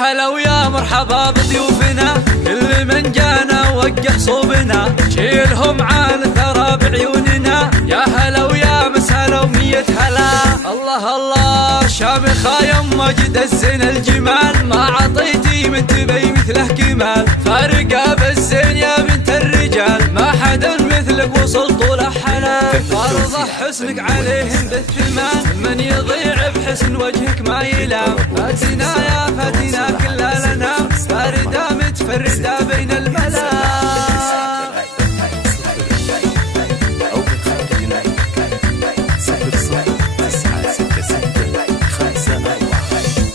هلا ويا مرحبا بضيوفنا، كل من جانا وقه صوبنا، شيلهم عن ثرى بعيوننا. يا هلا ويا مسهلا ومية هلا. الله الله شامخة يما جد الزين الجمال، ما عطيتي من تبي مثله كمال، فارقة بالزين يا بنت الرجال، ما حدا مثلك وصل طول حلال. فرض حسنك عليهم بالثمان، من يضيع بحسن وجهك ما يلام. فاتنا يا فاتنا كلها لنا، فاردة متفردة بين الملا.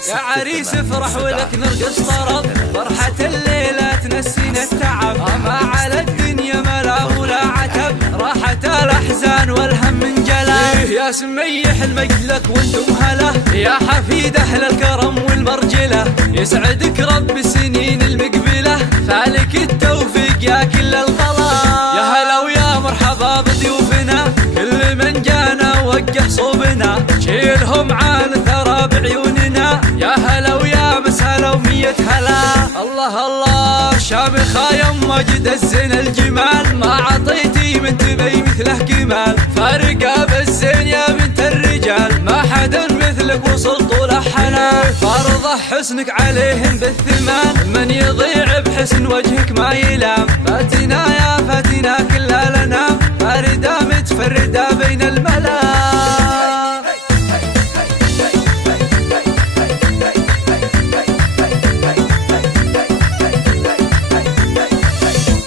يا عريس افرح ولك نرقص طرب، فرحة الليلة تنسينا التعب، ما على الدنيا ملام ولا عتب، راحة الأحزان والهم من جلا. يا سميح المجد لك وانتم هلا، يا حفيد أهل الكرم والمرجلة، يسعدك رب السنين المقبلة، فالك التوفيق يا كل الغلا. يا هلا ويا مرحبا بضيوفنا، كل من جانا وقه صوبنا، شيلهم عن ثرى بعيوننا. يا هلا ويا مسهلا ومية هلا. الله الله شامخة يما جد الزين الجمال، ما عطيتي من تبي مثله كمال، فارقة بالزين يا بنت الرجال، ما حدا مثلك وصل طول حلال. فرض حسنك عليهم بالثمان، من يضيع بحسن وجهك ما يلام. فاتنا يا فاتنا كلها لنا، فاردة متفردة بين الملا.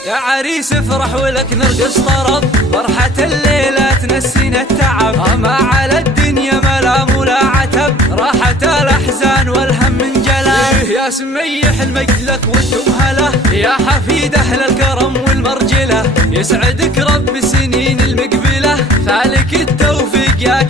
يا عريس افرح ولك نرقص طرب، فرحة الليلة تنسينا التعب، ما على الدنيا ملام ولا عتب، راحة الأحزان والهم من جلا. يا سميح المجد لك وانتم هلا، يا حفيد أهل الكرم والمرجلة، يسعدك رب السنين المقبلة، فالك التوفيق يا